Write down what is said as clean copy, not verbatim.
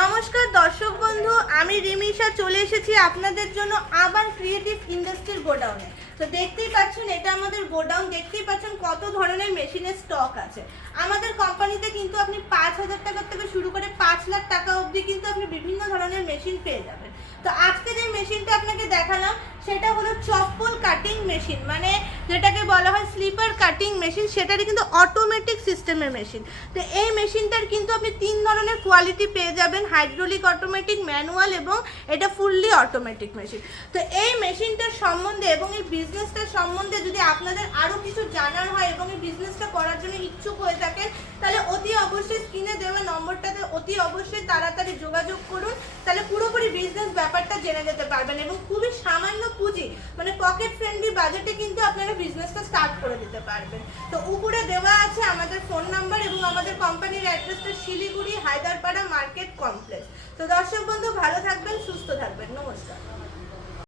নমস্কার দর্শক বন্ধু, আমি রিমিশা চলে এসেছি আপনাদের জন্য আবার ক্রিয়েটিভ ইন্ডাস্ট্রির গোডাউনে। তো দেখতেই পাচ্ছেন এটা আমাদের গোডাউন, দেখতেই পাচ্ছেন কত ধরনের মেশিনের স্টক আছে। আমাদের কোম্পানিতে কিন্তু আপনি 5,000 টাকা থেকে শুরু করে 5 লাখ টাকা অবধি কিন্তু আপনি বিভিন্ন ধরনের মেশিন পেয়ে যাবেন। তো আজকে যে মেশিনটা আপনাকে দেখালাম সেটা হলো চপ্পল কাটিং মেশিন, মানে যেটাকে বলা হয় স্লিপার কাটিং মেশিন, সেটারই কিন্তু অটোমেটিক সিস্টেমের মেশিন। তো এই মেশিনটার কিন্তু আপনি 3 ধরনের কোয়ালিটি পেয়ে যাবেন, হাইড্রোলিক, অটোমেটিক, ম্যানুয়াল এবং এটা ফুললি অটোমেটিক মেশিন। তো এই মেশিনটার সম্বন্ধে এবং এই বিজনেসটার সম্বন্ধে যদি আপনাদের আরও কিছু জানার হয় এবং এই বিজনেসটা করার জন্য ইচ্ছুক হয়ে থাকেন, তাহলে অতি অবশ্যই স্ক্রিনে দেওয়া নম্বরটাতে অতি অবশ্যই তাড়াতাড়ি যোগাযোগ করুন। তাহলে পুরোপুরি বিজনেস ব্যাপারটা জেনে যেতে পারবেন এবং খুবই সামান্য পুঁজি, মানে পকেট ফ্রেন্ডলি বাজেটে কিন্তু আপনারা বিজনেসটা স্টার্ট করে দিতে পারবেন। তো উপরে দেওয়া আছে আমাদের ফোন নাম্বার এবং আমাদের কোম্পানির অ্যাড্রেসটা শিলিগুড়ি হায়দারপাড়া মার্কেট কমপ্লেক্স। তো দর্শক বন্ধু, ভালো থাকবেন, সুস্থ থাকবেন, নমস্কার।